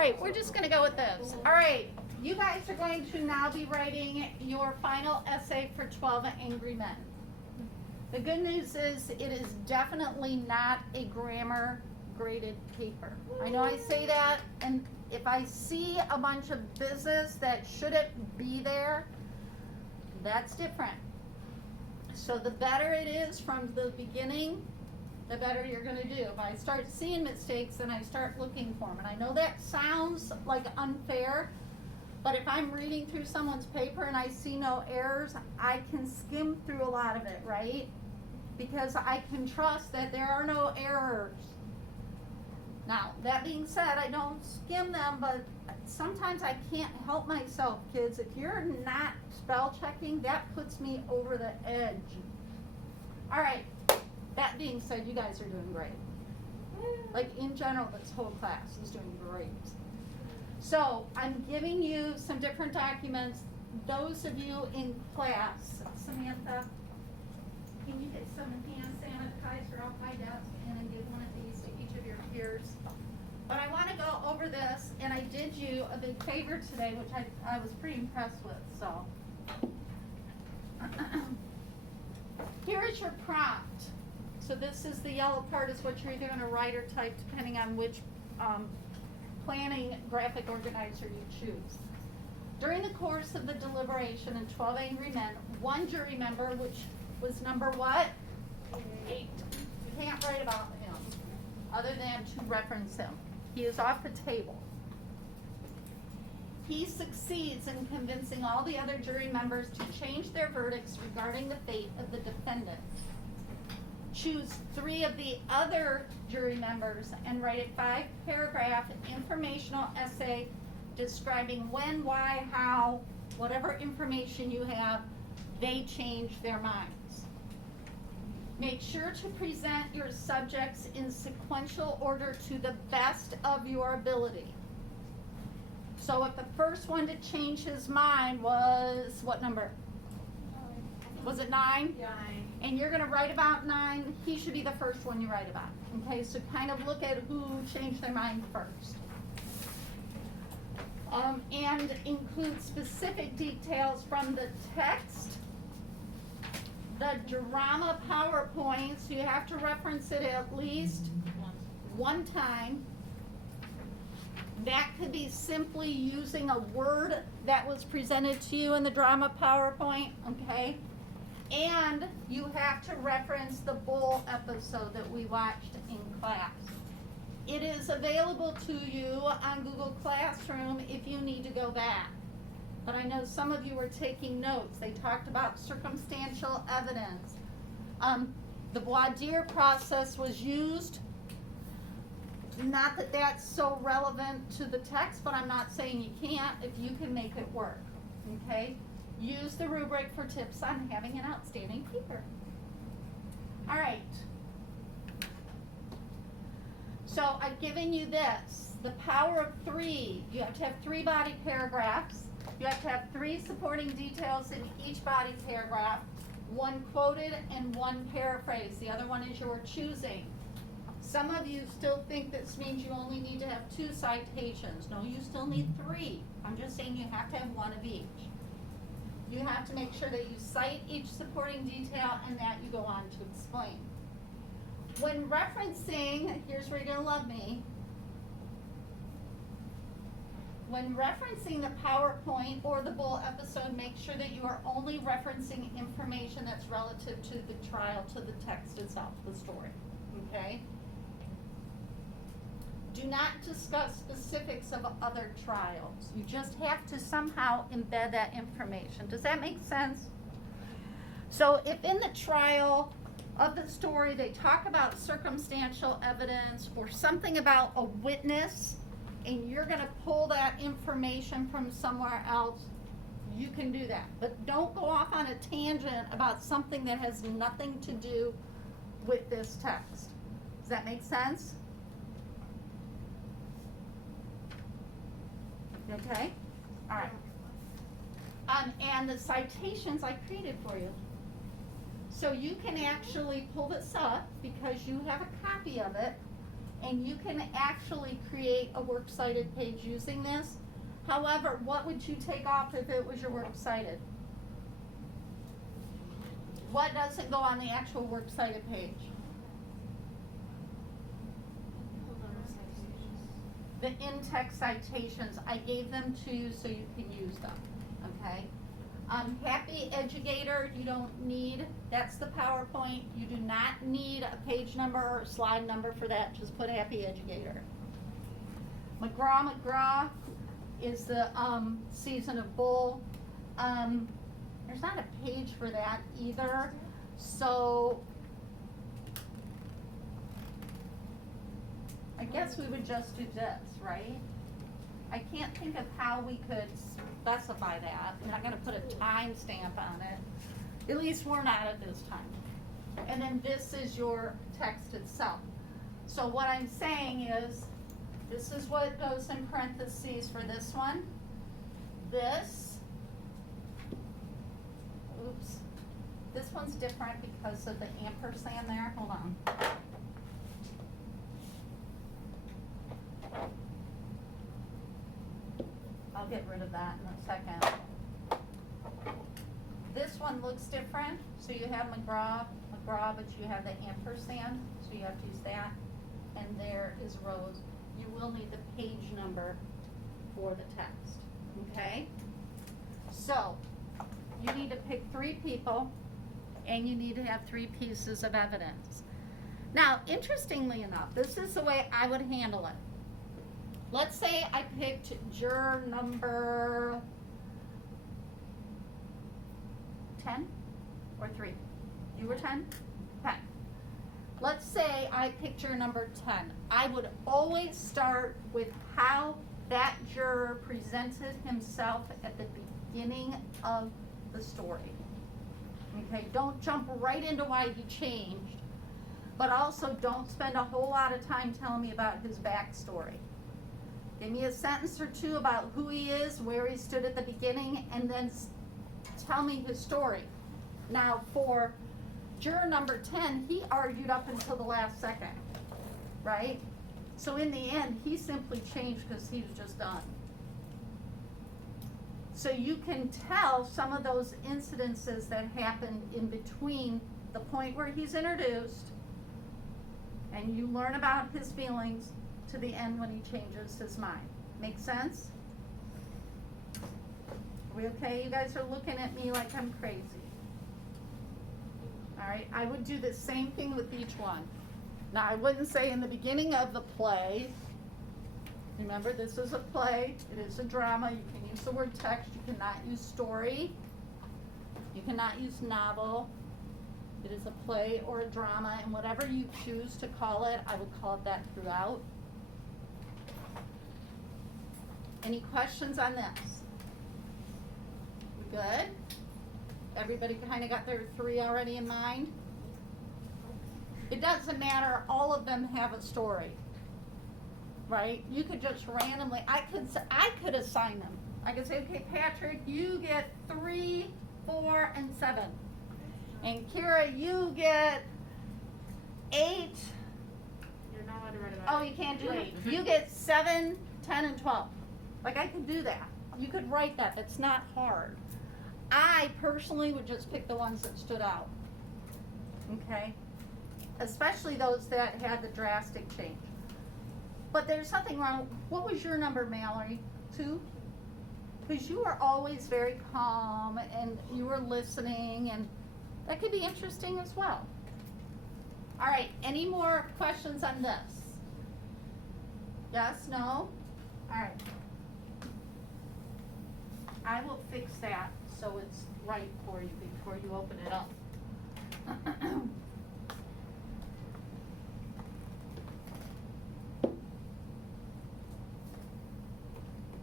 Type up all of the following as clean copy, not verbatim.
right, we're just going to go with this. All right, you guys are going to now be writing your final essay for 12 Angry Men. The good news is it is definitely not a grammar graded paper. I know I say that, and if I see a bunch of business that shouldn't be there, that's different. So the better it is from the beginning, the better you're going to do. If I start seeing mistakes, then I start looking for them. And I know that sounds like unfair, but if I'm reading through someone's paper and I see no errors, I can skim through a lot of it, right? Because I can trust that there are no errors. Now, that being said, I don't skim them, but sometimes I can't help myself, kids. If you're not spell checking, that puts me over the edge. All right, that being said, you guys are doing great. Like, in general, this whole class is doing great. So, I'm giving you some different documents. Those of you in class, Samantha, can you get some hand sanitizer off my desk and give one of these to each of your peers? But I want to go over this, and I did you a big favor today, which I was pretty impressed with, so. Here is your prompt. So this is the yellow part is what you're either going to write or type depending on which planning graphic organizer you choose. During the course of the deliberation in 12 Angry Men, one jury member, which was number what? 8. You can't write about him other than to reference him. He is off the table. He succeeds in convincing all the other jury members to change their verdicts regarding the fate of the defendant. Choose 3 of the other jury members and write a 5-paragraph informational essay describing when, why, how, whatever information you have, they changed their minds. Make sure to present your subjects in sequential order to the best of your ability. So if the first one to change his mind was, what number? Was it 9? 9. And you're going to write about 9, he should be the first one you write about. Okay, so kind of look at who changed their mind first. And include specific details from the text. The drama PowerPoints, you have to reference it at least one time. That could be simply using a word that was presented to you in the drama PowerPoint, okay? And you have to reference the Bull episode that we watched in class. It is available to you on Google Classroom if you need to go back. But I know some of you were taking notes. They talked about circumstantial evidence. The voir dire process was used. Not that that's so relevant to the text, but I'm not saying you can't if you can make it work, okay? Use the rubric for tips on having an outstanding paper. All right. So I've given you this, the power of 3. You have to have 3 body paragraphs. You have to have 3 supporting details in each body paragraph, 1 quoted and 1 paraphrased. The other one is your choosing. Some of you still think this means you only need to have 2 citations. No, you still need 3. I'm just saying you have to have 1 of each. You have to make sure that you cite each supporting detail and that you go on to explain. When referencing, here's where you're going to love me. When referencing the PowerPoint or the Bull episode, make sure that you are only referencing information that's relative to the trial, to the text itself, the story, okay? Do not discuss specifics of other trials. You just have to somehow embed that information. Does that make sense? So if in the trial of the story they talk about circumstantial evidence or something about a witness, and you're going to pull that information from somewhere else, you can do that. But don't go off on a tangent about something that has nothing to do with this text. Does that make sense? Okay? All right. And the citations I created for you. So you can actually pull this up because you have a copy of it. and you can actually create a works cited page using this. However, what would you take off if it was your works cited? What doesn't go on the actual works cited page? The in-text citations, I gave them to you so you can use them, okay? Happy Educator, you don't need, that's the PowerPoint. You do not need a page number or a slide number for that, just put Happy Educator. McGraw is the Season of Bull. There's not a page for that either, so I guess we would just do this, right? I can't think of how we could specify that. We're not gonna put a timestamp on it. At least we're not at this time. And then this is your text itself. So what I'm saying is, this is what goes in parentheses for this one. This, oops, this one's different because of the ampersand there. Hold on. I'll get rid of that in a second. This one looks different, so you have McGraw, but you have the ampersand, so you have to use that. And there is rows. You will need the page number for the text, okay? So, you need to pick 3 people, and you need to have 3 pieces of evidence. Now, interestingly enough, this is the way I would handle it. Let's say I picked juror number 10 or 3. You were 10? 10. Let's say I picked juror number 10. I would always start with how that juror presented himself at the beginning of the story. Okay, don't jump right into why he changed, but also don't spend a whole lot of time telling me about his backstory. Give me a sentence or 2 about who he is, where he stood at the beginning, and then tell me his story. Now, for juror number 10, he argued up until the last second, right? So in the end, he simply changed because he was just done. So you can tell some of those incidences that happened in between the point where he's introduced, and you learn about his feelings, to the end when he changes his mind. Make sense? Are we okay? You guys are looking at me like I'm crazy. All right, I would do the same thing with each one. Now, I wouldn't say in the beginning of the play. Remember, this is a play. It is a drama. You can use the word text. You cannot use story. You cannot use novel. It is a play or a drama, and whatever you choose to call it, I would call it that throughout. Any questions on this? We good? Everybody kind of got their 3 already in mind? It doesn't matter, all of them have a story, right? You could just randomly, I could assign them. I could say, okay, Patrick, you get 3, 4, and 7. And Kira, you get 8. You're not allowed to write about Oh, you can't do 8. You get 7, 10, and 12. Like, I could do that. You could write that. That's not hard. I personally would just pick the ones that stood out. Okay? Especially those that had the drastic change. But there's something wrong. What was your number, Mallory? 2? Because you were always very calm and you were listening, and that could be interesting as well. All right, any more questions on this? Yes, no? All right. I will fix that so it's right for you before you open it up.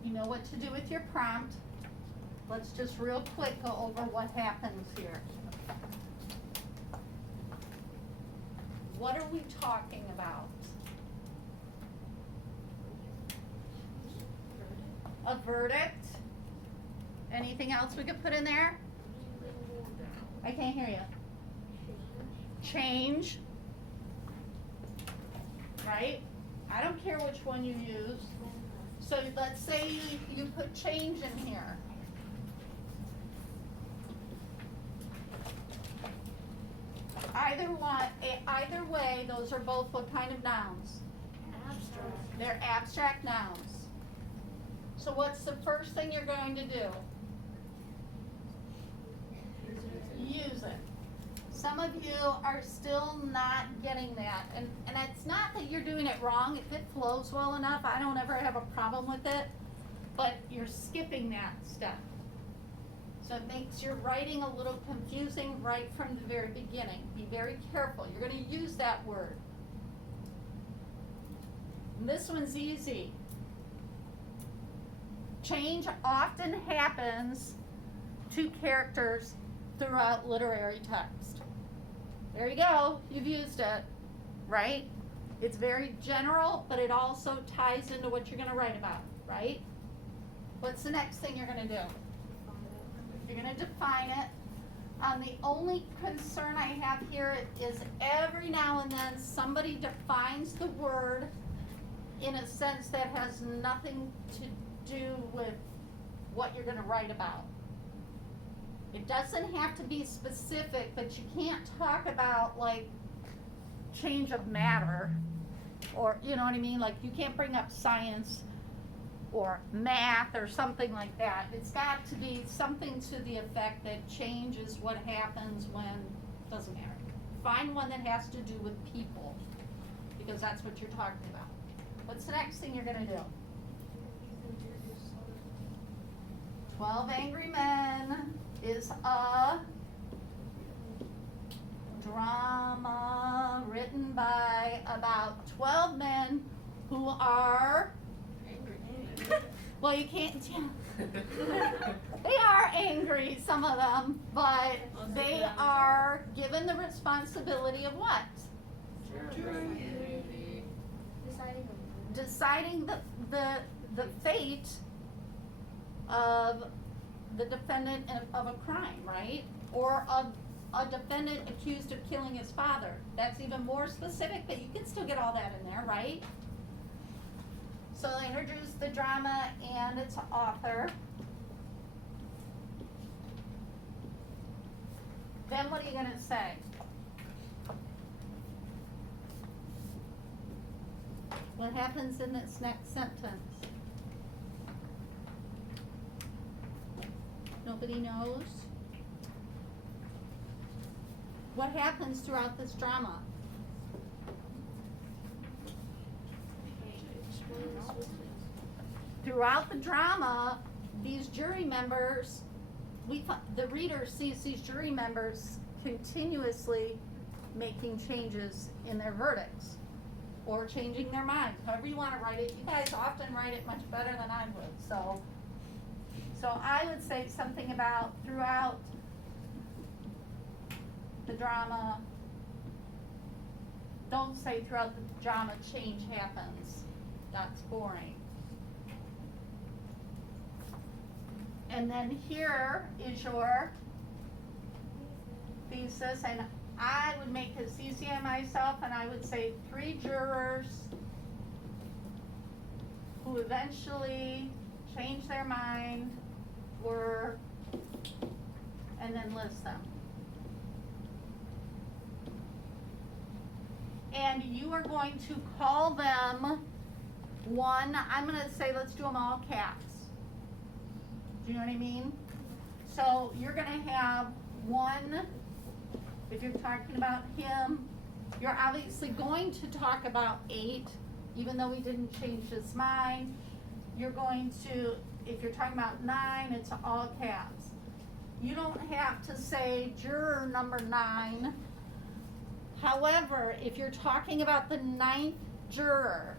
You know what to do with your prompt. Let's just real quick go over what happens here. What are we talking about? A verdict? Anything else we could put in there? I can't hear you. Change. Right? I don't care which one you use. So let's say you put change in here. Either way, those are both what kind of nouns? Abstract. They're abstract nouns. So what's the first thing you're going to do? Use it. Some of you are still not getting that, and it's not that you're doing it wrong. If it flows well enough, I don't ever have a problem with it, but you're skipping that step. So it makes your writing a little confusing right from the very beginning. Be very careful. You're going to use that word. And this one's easy. Change often happens to characters throughout literary text. There you go. You've used it, right? It's very general, but it also ties into what you're going to write about, right? What's the next thing you're going to do? You're going to define it. The only concern I have here is every now and then somebody defines the word in a sense that has nothing to do with what you're going to write about. It doesn't have to be specific, but you can't talk about like change of matter, or you know what I mean? Like you can't bring up science or math or something like that. It's got to be something to the effect that change is what happens when, doesn't matter. Find one that has to do with people, because that's what you're talking about. What's the next thing you're going to do? 12 Angry Men is a drama written by about 12 men who are, well, you can't, they are angry, some of them, but they are given the responsibility of what? Deciding the fate of the defendant of a crime, right? Or of a defendant accused of killing his father. That's even more specific, but you can still get all that in there, right? So they introduce the drama and its author. Then what are you going to say? What happens in this next sentence? Nobody knows? What happens throughout this drama? Throughout the drama, these jury members, the reader sees these jury members continuously making changes in their verdicts or changing their minds, however you want to write it. You guys often write it much better than I would, so I would say something about throughout the drama. Don't say throughout the drama change happens. That's boring. And then here is your thesis, and I would make this easy on myself, and I would say 3 jurors who eventually changed their mind were, and then list them. And you are going to call them one, I'm going to say let's do them all caps. Do you know what I mean? So you're going to have one, if you're talking about him, you're obviously going to talk about 8, even though he didn't change his mind. You're going to, if you're talking about 9, it's all caps. You don't have to say juror number 9. However, if you're talking about the 9th juror,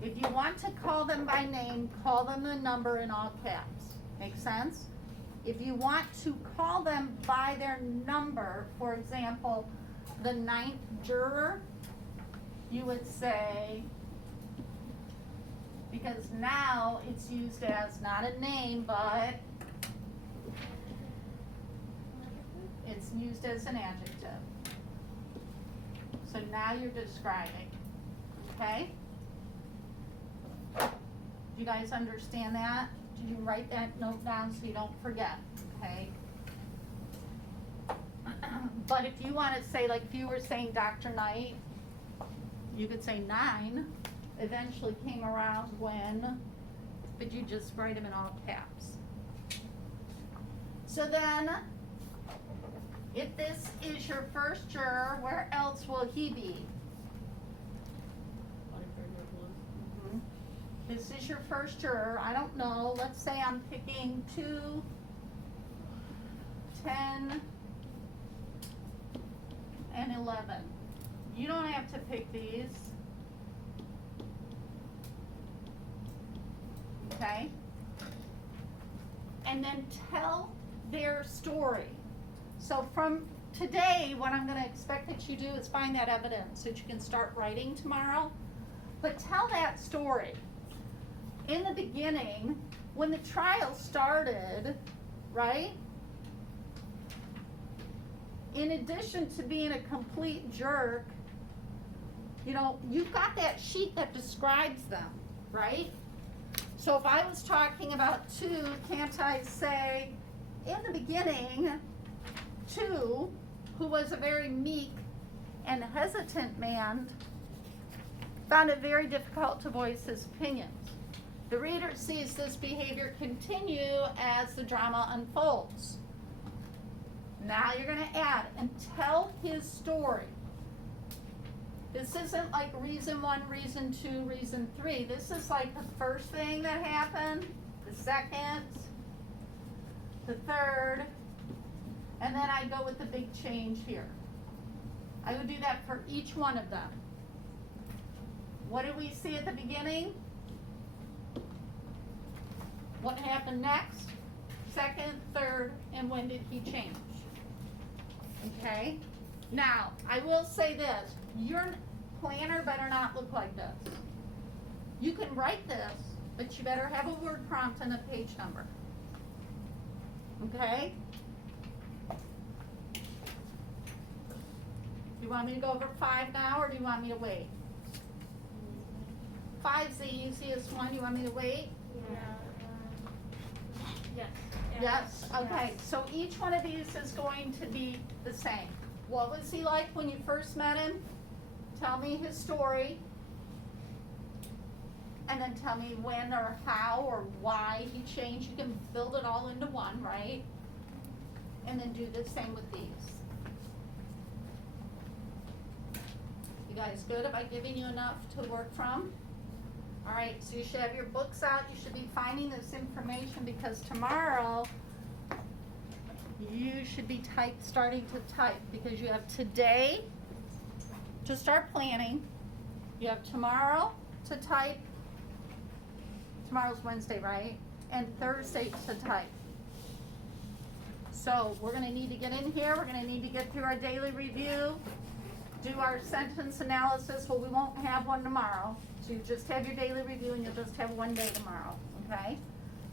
if you want to call them by name, call them the number in all caps. Make sense? If you want to call them by their number, for example, the 9th juror, you would say, because now it's used as not a name, but it's used as an adjective. So now you're describing, okay? Do you guys understand that? Did you write that note down so you don't forget, okay? But if you want to say, like if you were saying Dr. Knight, you could say 9 eventually came around when, but you just write them in all caps. So then, if this is your first juror, where else will he be? This is your first juror. I don't know. Let's say I'm picking 2, 10, and 11. You don't have to pick these. Okay? And then tell their story. So from today, what I'm going to expect that you do is find that evidence so that you can start writing tomorrow. But tell that story. In the beginning, when the trial started, right? In addition to being a complete jerk, you know, you've got that sheet that describes them, right? So if I was talking about 2, can't I say, in the beginning, 2, who was a very meek and hesitant man, found it very difficult to voice his opinions. The reader sees this behavior continue as the drama unfolds. Now you're going to add and tell his story. This isn't like reason 1, reason 2, reason 3. This is like the first thing that happened, the second, the third, and then I go with the big change here. I would do that for each one of them. What did we see at the beginning? What happened next? Second, third, and when did he change? Okay? Now, I will say this. Your planner better not look like this. You can write this, but you better have a word prompt and a page number. Okay? Do you want me to go over 5 now, or do you want me to wait? 5's the easiest one. You want me to wait? Yes. Yes? Okay, so each one of these is going to be the same. What was he like when you first met him? Tell me his story. And then tell me when or how or why he changed. You can build it all into one, right? And then do the same with these. You guys good? Have I given you enough to work from? All right, so you should have your books out. You should be finding this information because tomorrow you should be starting to type because you have today to start planning. You have tomorrow to type. Tomorrow's Wednesday, right? And Thursday to type. So we're going to need to get in here. We're going to need to get through our daily review, do our sentence analysis. Well, we won't have one tomorrow. So you just have your daily review and you'll just have one day tomorrow, okay?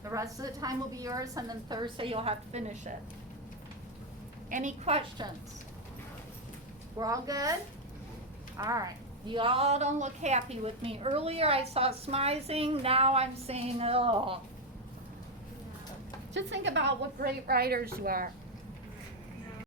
The rest of the time will be yours, and then Thursday you'll have to finish it. Any questions? We're all good? All right. You all don't look happy with me. Earlier I saw smizing, now I'm saying, oh. Just think about what great writers you are.